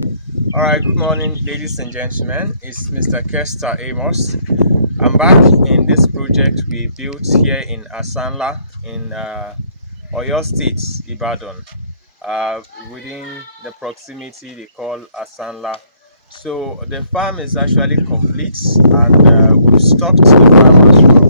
All right, good morning, ladies and gentlemen. It's Mr. Kester Amos. I'm back in this project we built here in Asanla in Oyo State, Ibadan, uh, within the proximity they call Asanla. So the farm is actually complete and we've stocked the farm as well.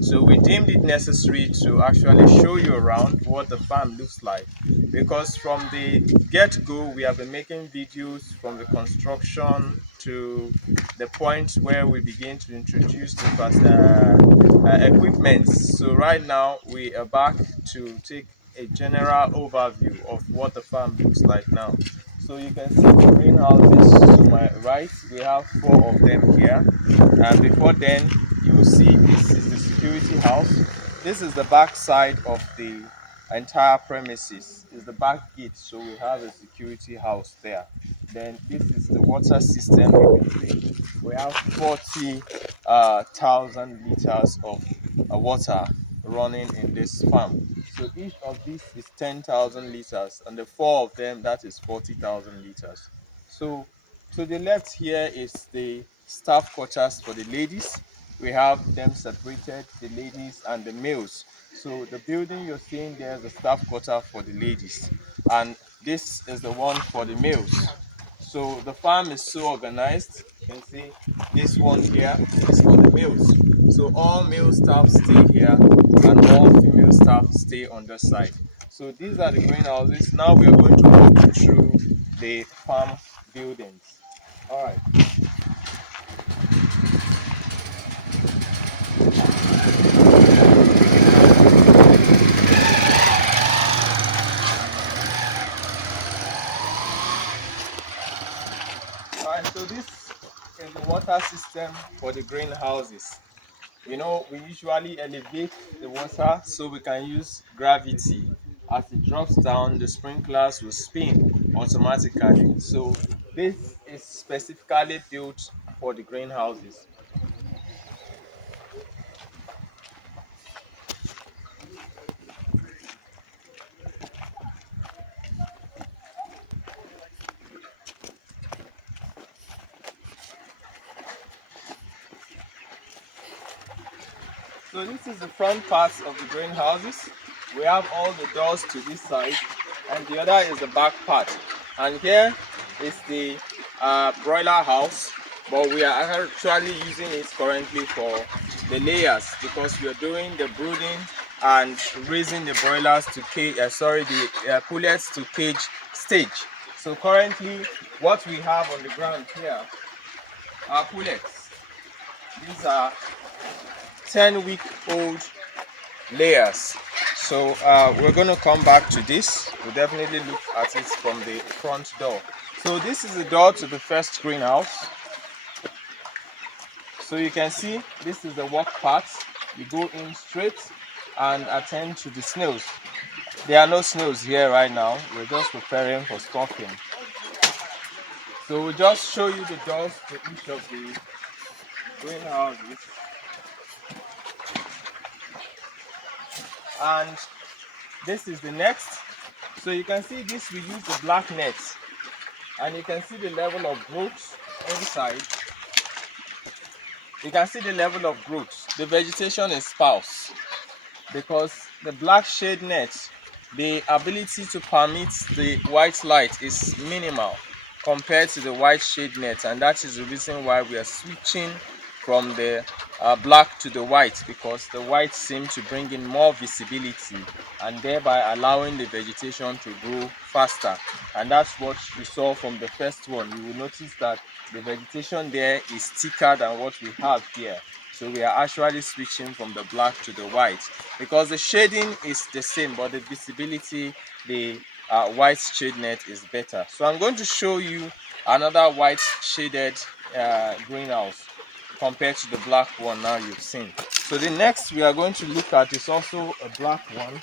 So we deemed it necessary to actually show you around what the farm looks like because from the get-go we have been making videos from the construction to the point where we begin to introduce the equipment. So right now we are back to take a general overview of what the farm looks like now. So you can see the greenhouses to my right. We have four of them here. And before then, you will see this is the security house. This is the back side of the entire premises. Is the back gate. So we have a security house there. Then this is the water system. You can see we have 40,000 liters of water running in this farm. So each of these is 10,000 liters, and the four of them that is 40,000 liters. So to the left here is the staff quarters for the ladies. We have them separated, the ladies and the males. So the building you're seeing there is the staff quarter for the ladies, and this is the one for the males. So the farm is so organized. You can see this one here is for the males. So all male staff stay here and all female staff stay on this side. So these are the greenhouses. Now we are going to walk you through the farm buildings. All right. All right. So this is the water system for the greenhouses. We usually elevate the water so we can use gravity. As it drops down, the sprinklers will spin automatically. So this is specifically built for the greenhouses. So this is the front part of the greenhouses. We have all the doors to this side, and the other is the back part. And here is the broiler house, but we are actually using it currently for the layers because we are doing the brooding and raising the broilers to cage. The pullets to cage stage. So currently, what we have on the ground here are pullets. These are 10-week-old layers. So we're going to come back to this. We'll definitely look at it from the front door. So this is the door to the first greenhouse. So you can see this is the work part. You go in straight and attend to the snails. There are no snails here right now. We're just preparing for stocking. So we'll just show you the doors to each of the greenhouses. And this is the next. So you can see this, we use the black net, and you can see the level of growth inside. You can see the level of growth. The vegetation is sparse because the black shade net, the ability to permit the white light is minimal compared to the white shade net, and that is the reason why we are switching from the black to the white, because the white seems to bring in more visibility and thereby allowing the vegetation to grow faster. And that's what you saw from the first one. You will notice that the vegetation there is thicker than what we have here. So we are actually switching from the black to the white because the shading is the same, but the visibility, the white shade net is better. So I'm going to show you another white shaded greenhouse compared to the black one now you've seen. So the next we are going to look at is also a black one.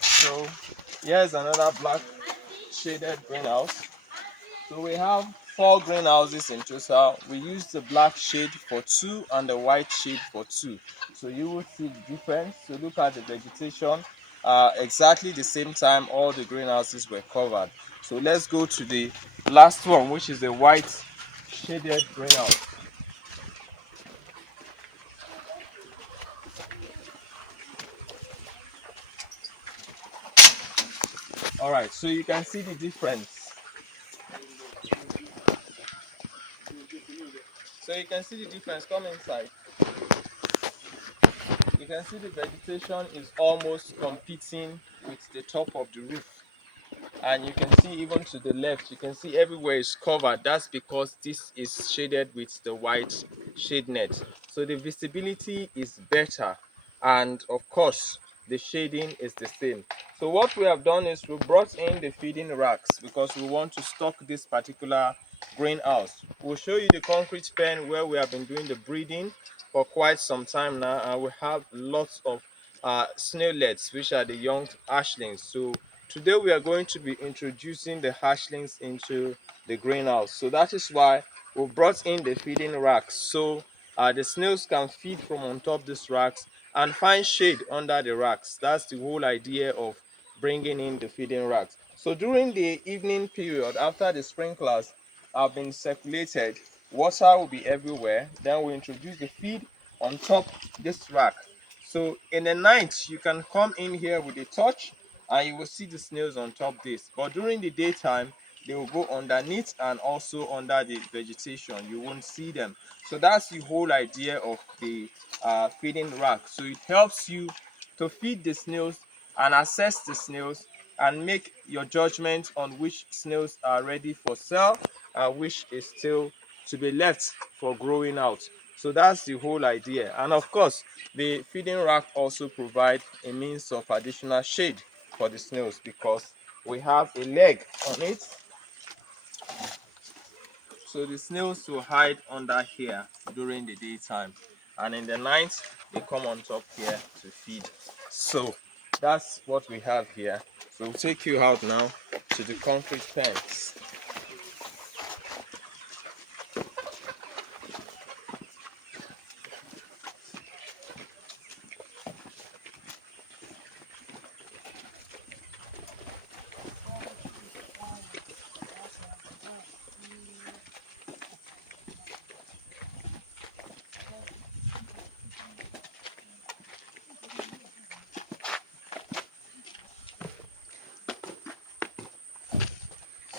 So here's another black shaded greenhouse. So we have 4 greenhouses in total. We use the black shade for 2 and the white shade for 2. So you will see the difference. So look at the vegetation. Exactly the same time all the greenhouses were covered. So let's go to the last one, which is the white shaded greenhouse. All right, so you can see the difference. So you can see the difference. Come inside. You can see the vegetation is almost competing with the top of the roof. And you can see even to the left, you can see everywhere is covered. That's because this is shaded with the white shade net. So the visibility is better. And of course, the shading is the same. So what we have done is we brought in the feeding racks because we want to stock this particular greenhouse. We'll show you the concrete pen where we have been doing the breeding for quite some time now, and we have lots of snailets, which are the young hatchlings. So today we are going to be introducing the hatchlings into the greenhouse. So that is why we brought in the feeding racks, so the snails can feed from on top these racks and find shade under the racks. That's the whole idea of bringing in the feeding racks. So during the evening period, after the sprinklers have been circulated, water will be everywhere. Then we introduce the feed on top this rack. So in the night, you can come in here with a torch and you will see the snails on top this. But during the daytime, they will go underneath and also under the vegetation. You won't see them. So that's the whole idea of the feeding rack. So it helps you to feed the snails and assess the snails and make your judgment on which snails are ready for sale and which is still to be left for growing out. So that's the whole idea. And of course, the feeding rack also provides a means of additional shade for the snails because we have a leg on it, so the snails will hide under here during the daytime, and in the night they come on top here to feed. So that's what we have here. So we'll take you out now to the concrete pens.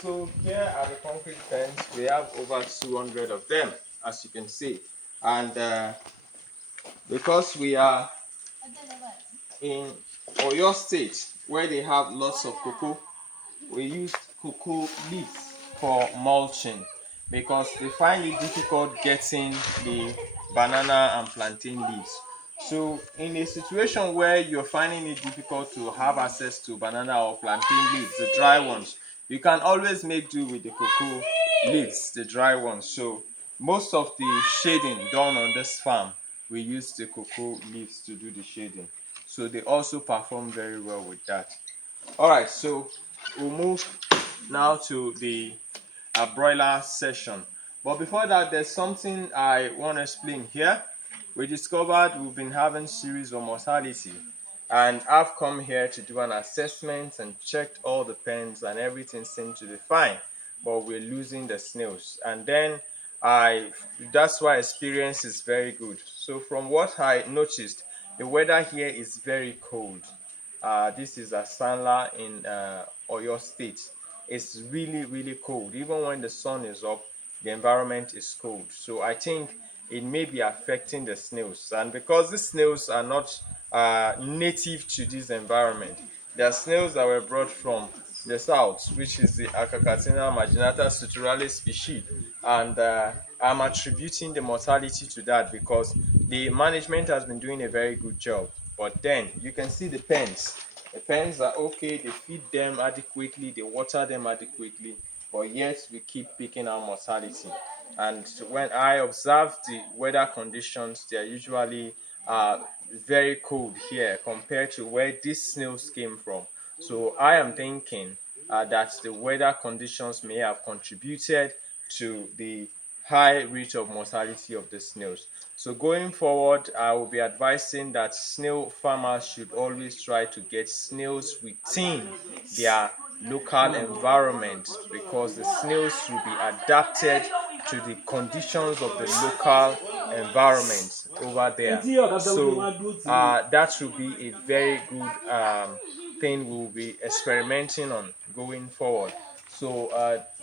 So here are the concrete pens. We have over 200 of them, as you can see. And because we are in Oyo State, where they have lots of cocoa, we use cocoa leaves for mulching because they find it difficult getting the banana and plantain leaves. So in a situation where you're finding it difficult to have access to banana or plantain leaves, the dry ones, you can always make do with the cocoa leaves, the dry ones. So most of the shading done on this farm, we use the cocoa leaves to do the shading. So they also perform very well with that. All right, so we'll move now to the broiler session. But before that, there's something I want to explain here. We discovered we've been having series of mortality, and I've come here to do an assessment and checked all the pens and everything seemed to be fine, but we're losing the snails. And then I that's why experience is very good. So from what I noticed, the weather here is very cold. This is a Sanla in Oyo State. It's really, really cold. Even when the sun is up, the environment is cold. So I think it may be affecting the snails. And because the snails are not native to this environment, they are snails that were brought from the south, which is the Acacatina marginata suturale species. And I'm attributing the mortality to that because the management has been doing a very good job. But then you can see the pens. The pens are okay, they feed them adequately, they water them adequately, but yet we keep picking out mortality. And when I observe the weather conditions, they are usually very cold here compared to where these snails came from. So I am thinking that the weather conditions may have contributed to the high rate of mortality of the snails. So going forward, I will be advising that snail farmers should always try to get snails within their local environment, because the snails should be adapted to the conditions of the local environment over there. So that should be a very good thing we'll be experimenting on going forward. So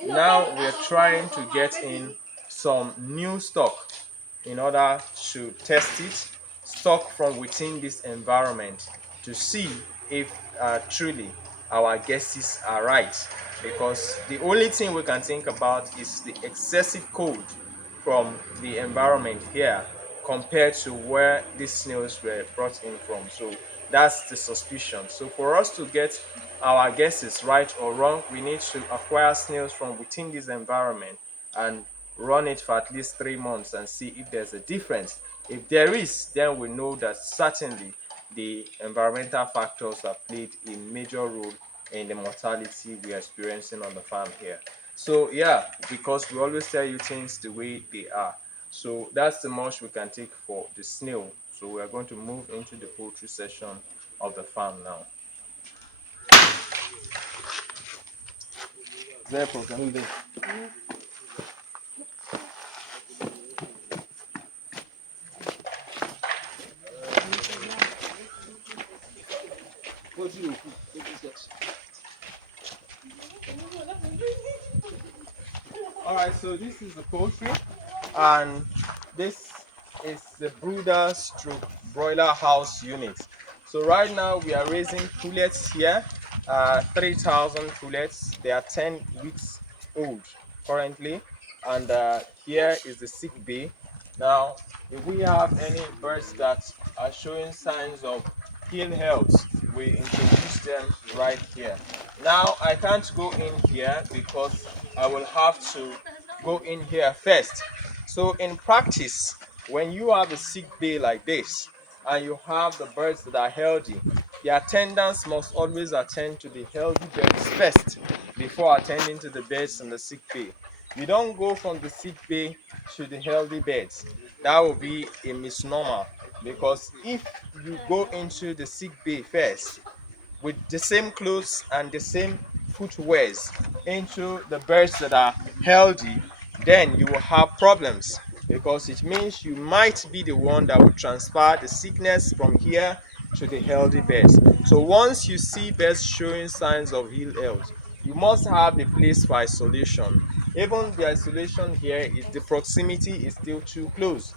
now we're trying to get in some new stock in order to test it, stock from within this environment, to see if truly our guesses are right. Because the only thing we can think about is the excessive cold from the environment here compared to where these snails were brought in from. So that's the suspicion. So for us to get our guesses right or wrong, we need to acquire snails from within this environment and run it for at least 3 months and see if there's a difference. If there is, then we know that certainly the environmental factors have played a major role in the mortality we are experiencing on the farm here. So yeah, because we always tell you things the way they are. So that's the much we can take for the snail. So we are going to move into the poultry section of the farm now. All right, so this is the poultry, and this is the brooder stroke broiler house unit. So right now we are raising pullets here, 3,000 pullets. They are 10 weeks old currently, and here is the sick bay. Now, if we have any birds that are showing signs of ill health, we introduce them right here. Now, I can't go in here because I will have to go in here first. So in practice, when you have a sick bay like this and you have the birds that are healthy, the attendants must always attend to the healthy birds first before attending to the birds in the sick bay. You don't go from the sick bay to the healthy birds. That will be a misnomer, because if you go into the sick bay first with the same clothes and the same footwears into the birds that are healthy, then you will have problems, because it means you might be the one that will transfer the sickness from here to the healthy birds. So once you see birds showing signs of ill health, you must have a place for isolation. Even the isolation here is the proximity is still too close,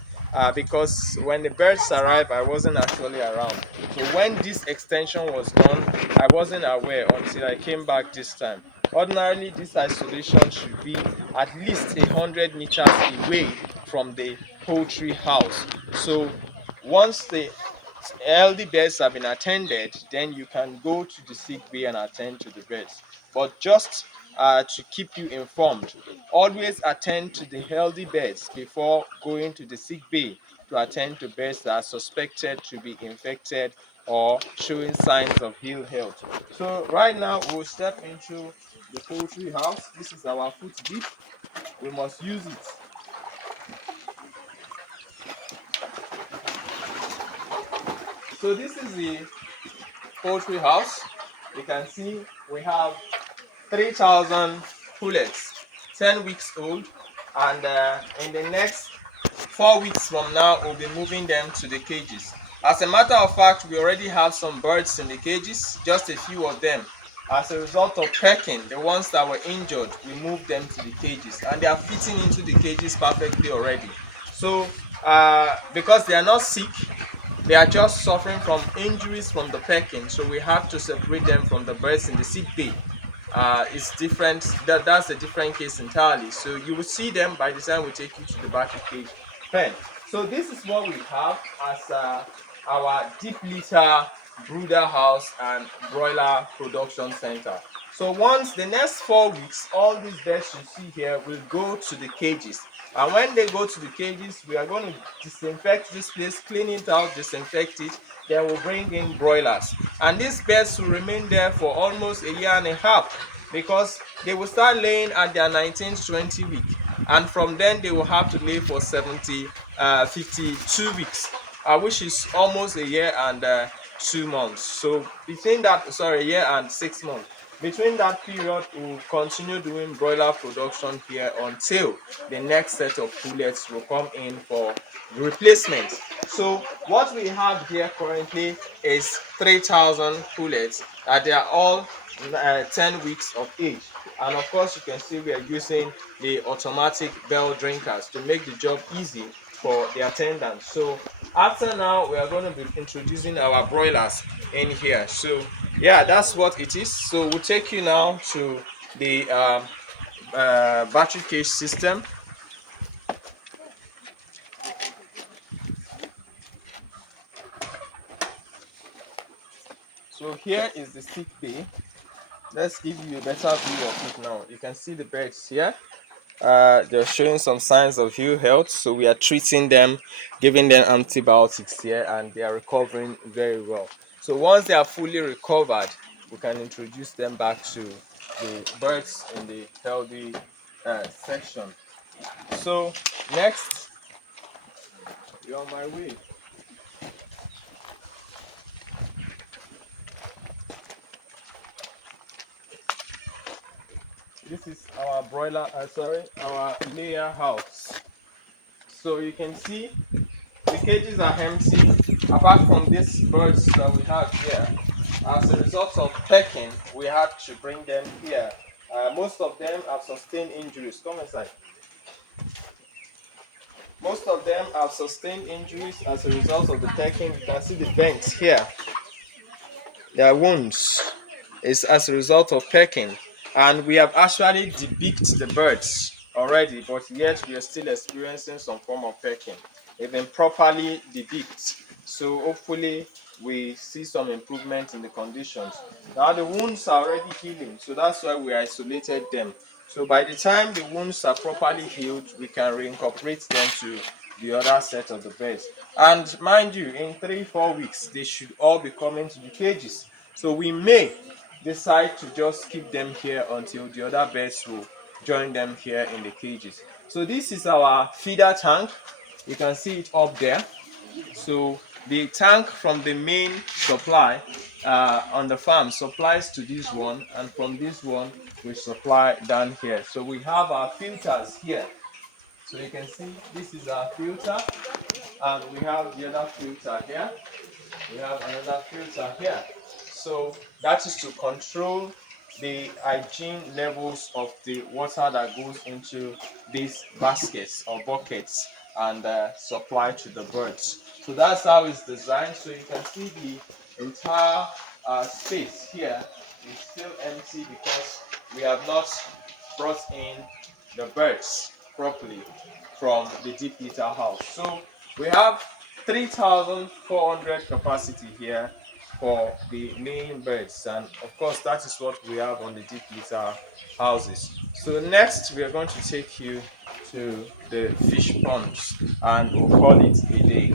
because when the birds arrived, I wasn't actually around. So when this extension was done, I wasn't aware until I came back this time. Ordinarily, this isolation should be at least 100 meters away from the poultry house. So once the healthy birds have been attended, then you can go to the sick bay and attend to the birds. But just to keep you informed, always attend to the healthy birds before going to the sick bay to attend to birds that are suspected to be infected or showing signs of ill health. So right now we'll step into the poultry house. This is our foot dip. We must use it. So this is the poultry house. You can see we have 3,000 pullets, 10 weeks old, and in the next 4 weeks from now we'll be moving them to the cages. As a matter of fact, we already have some birds in the cages, just a few of them. As a result of pecking, the ones that were injured, we moved them to the cages, and they are fitting into the cages perfectly already. So because they are not sick, they are just suffering from injuries from the pecking, so we have to separate them from the birds in the sick bay. It's different. That's a different case entirely. So you will see them by the time we take you to the battery cage pen. So this is what we have as our deep litter brooder house and broiler production center. So once the next 4 weeks, all these birds you see here will go to the cages. And when they go to the cages, we are going to disinfect this place, clean it out, disinfect it. Then we'll bring in broilers. And these birds will remain there for almost a year and a half, because they will start laying at their 19th, 20th week. and from then they will have to lay for 52 weeks, which is almost a year and 2 months. So between that, sorry, a year and 6 months. Between that period, we'll continue doing broiler production here until the next set of pullets will come in for replacement. So what we have here currently is 3,000 pullets. They are all 10 weeks of age. And of course, you can see we are using the automatic bell drinkers to make the job easy for the attendants. So after now, we are going to be introducing our broilers in here. So yeah, that's what it is. So we'll take you now to the battery cage system. So here is the sick bay. Let's give you a better view of it now. You can see the birds here. They're showing some signs of ill health, so we are treating them, giving them antibiotics here, and they are recovering very well. So once they are fully recovered, we can introduce them back to the birds in the healthy section. So next, you're on my way. This is our broiler, our layer house. So you can see the cages are empty apart from these birds that we have here. As a result of pecking, we had to bring them here. Most of them have sustained injuries. Come inside. Most of them have sustained injuries as a result of the pecking. You can see the vents here. Their wounds is as a result of pecking. And we have actually debeaked the birds already, but yet we are still experiencing some form of pecking. They've been properly debeaked. So hopefully we see some improvement in the conditions. Now the wounds are already healing, so that's why we isolated them. So by the time the wounds are properly healed, we can reincorporate them to the other set of the birds. And mind you, in 3-4 weeks, they should all be coming to the cages. So we may decide to just keep them here until the other birds will join them here in the cages. So this is our feeder tank. You can see it up there. So the tank from the main supply on the farm supplies to this one, and from this one we supply down here. So we have our filters here. So you can see this is our filter, and we have the other filter here. We have another filter here. So that is to control the hygiene levels of the water that goes into these baskets or buckets and supply to the birds. So that's how it's designed. So you can see the entire space here is still empty because we have not brought in the birds properly from the deep litter house. So we have 3,400 capacity here for the laying birds, and of course that is what we have on the deep litter houses. So next we are going to take you to the fish ponds, and we'll call it a day.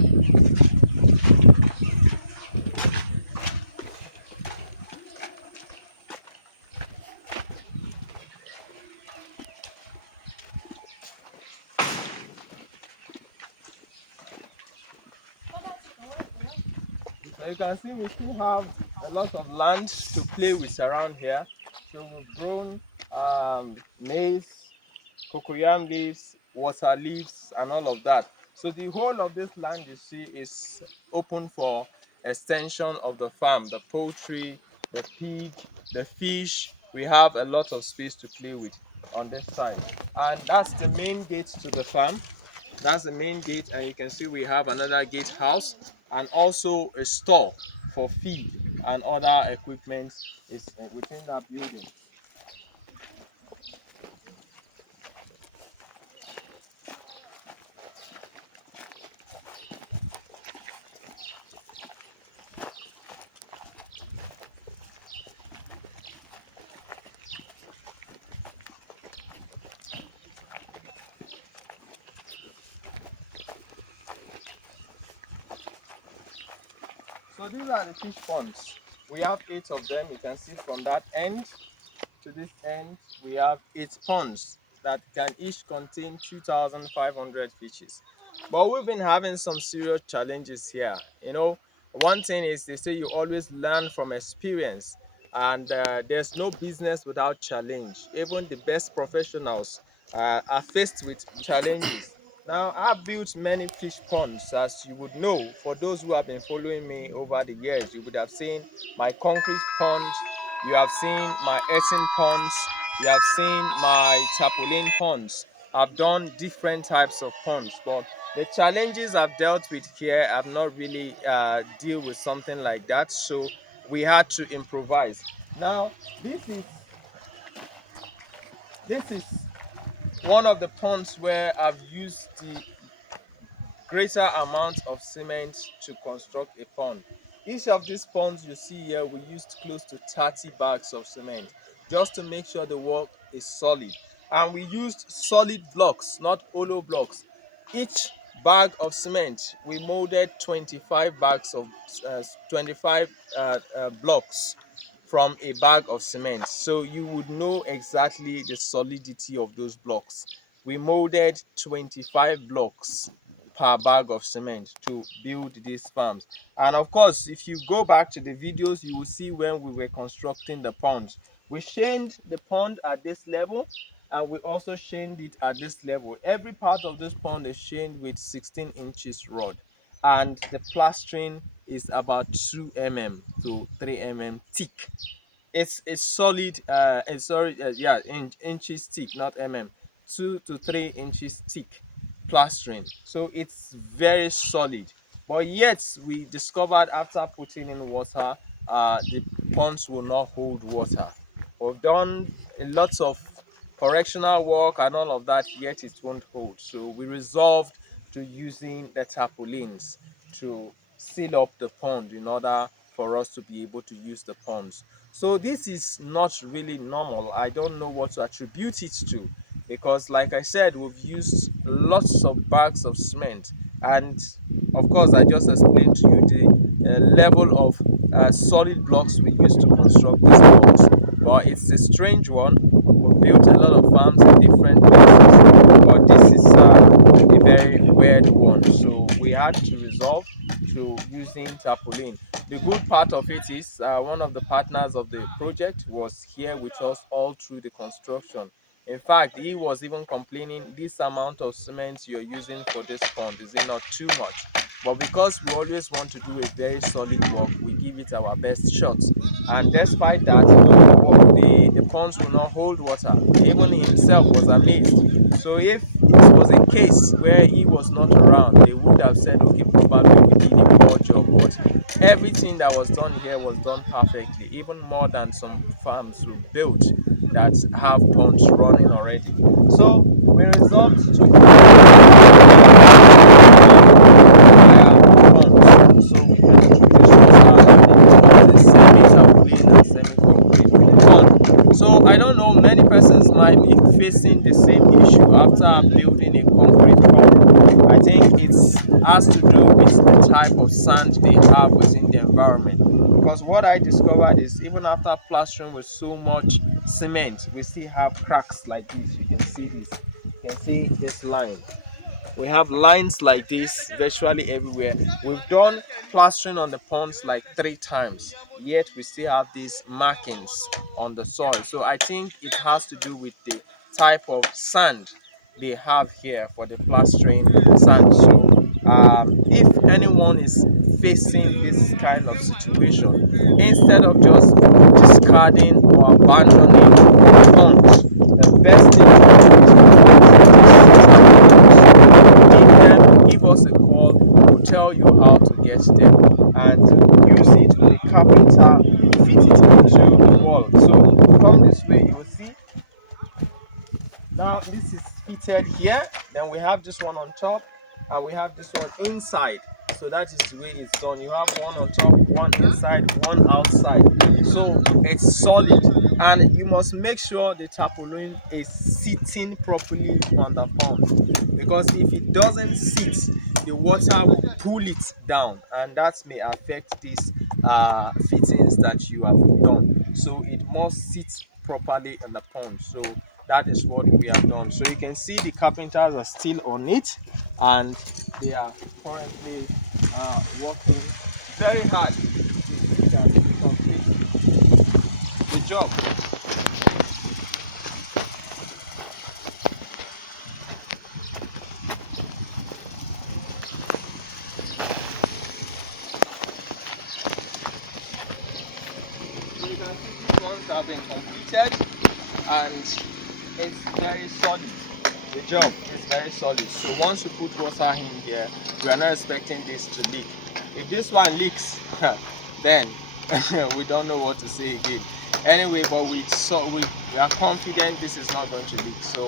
So you can see we still have a lot of land to play with around here. So we've grown maize, cocoyam leaves, water leaves, and all of that. So the whole of this land you see is open for extension of the farm, the poultry, the pig, the fish. We have a lot of space to play with on this side. And that's the main gate to the farm. That's the main gate, and you can see we have another gate house and also a store for feed and other equipment is within that building. So these are the fish ponds. We have 8 of them. You can see from that end to this end, we have 8 ponds. that can each contain 2,500 fishes. But we've been having some serious challenges here. One thing is they say you always learn from experience, and there's no business without challenge. Even the best professionals are faced with challenges. Now, I've built many fish ponds, as you would know. For those who have been following me over the years, you would have seen my concrete pond, you have seen my earthen ponds, you have seen my tarpaulin ponds. I've done different types of ponds, but the challenges I've dealt with here, I've not really deal with something like that, so we had to improvise. Now, this is one of the ponds where I've used the greater amount of cement to construct a pond. Each of these ponds you see here, we used close to 30 bags of cement just to make sure the work is solid. And we used solid blocks, not hollow blocks. Each bag of cement, we molded 25 bags of 25 blocks from a bag of cement. So you would know exactly the solidity of those blocks. We molded 25 blocks per bag of cement to build these farms. And of course, if you go back to the videos, you will see when we were constructing the ponds. We chained the pond at this level, and we also chained it at this level. Every part of this pond is chained with 16 inches rod, and the plastering is about 2 mm to 3 mm thick. It's solid, inches thick, not mm. 2 to 3 inches thick plastering, so it's very solid. But yet we discovered after putting in water, the ponds will not hold water. We've done a lot of correctional work and all of that, yet it won't hold. So we resolved to using the tarpaulins to seal up the pond in order for us to be able to use the ponds. So this is not really normal. I don't know what to attribute it to, because like I said, we've used lots of bags of cement, and of course I just explained to you the level of solid blocks we used to construct these ponds. But it's a strange one. We've built a lot of farms in different places, but this is a very weird one. So we had to resolve to using tarpaulin. The good part of it is one of the partners of the project was here with us all through the construction. In fact, he was even complaining, this amount of cement you're using for this pond, is it not too much? But because we always want to do a very solid work, we give it our best shot. And despite that, the ponds will not hold water. Even he himself was amazed. So if it was a case where he was not around, they would have said, okay, probably we did a poor job. But everything that was done here was done perfectly, even more than some farms we built that have ponds running already. So we resolved to ponds so we can introduce water in semi-tarpaulin and semi-concrete pond. So I don't know, many persons might be facing the same issue after building a concrete pond. I think it has to do with the type of sand they have within the environment. Because what I discovered is even after plastering with so much cement, we still have cracks like this. You can see this. You can see this line. We have lines like this virtually everywhere. We've done plastering on the ponds like 3 times, yet we still have these markings on the soil. So I think it has to do with the type of sand they have here for the plastering sand. So if anyone is facing this kind of situation, instead of just discarding or abandoning the pond, the best thing to do is give us a call. We'll tell you how to get them and use it with a carpenter, fit it into the wall. So come this way, you will see. Now this is fitted here, then we have this one on top, and we have this one inside. So that is the way it's done. You have one on top, one inside, one outside. So it's solid, and you must make sure the tarpaulin is sitting properly on the pond, because if it doesn't sit, the water will pull it down, and that may affect these fittings that you have done. So it must sit properly in the pond. So that is what we have done. So you can see the carpenters are still on it, and they are currently working very hard to complete the job. So you can see these ones have been completed, and it's very solid. The job is very solid. So once you put water in here, we are not expecting this to leak. If this one leaks, then we don't know what to say again. Anyway, but we are confident this is not going to leak. So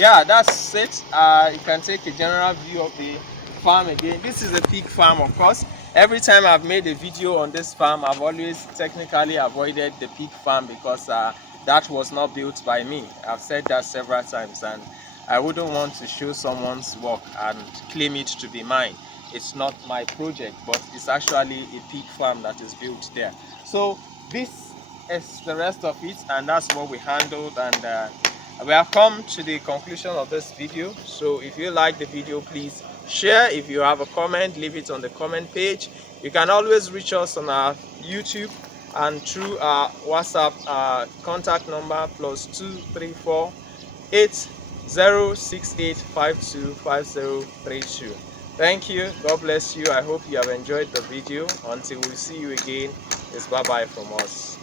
yeah, that's it. You can take a general view of the farm again. This is a pig farm, of course. Every time I've made a video on this farm, I've always technically avoided the pig farm because that was not built by me. I've said that several times, and I wouldn't want to show someone's work and claim it to be mine. It's not my project, but it's actually a pig farm that is built there. So this is the rest of it, and that's what we handled, and we have come to the conclusion of this video. So if you like the video, please share. If you have a comment, leave it on the comment page. You can always reach us on our YouTube and through our WhatsApp contact number +234 8068525032. Thank you. God bless you. I hope you have enjoyed the video. Until we see you again, it's bye bye from us.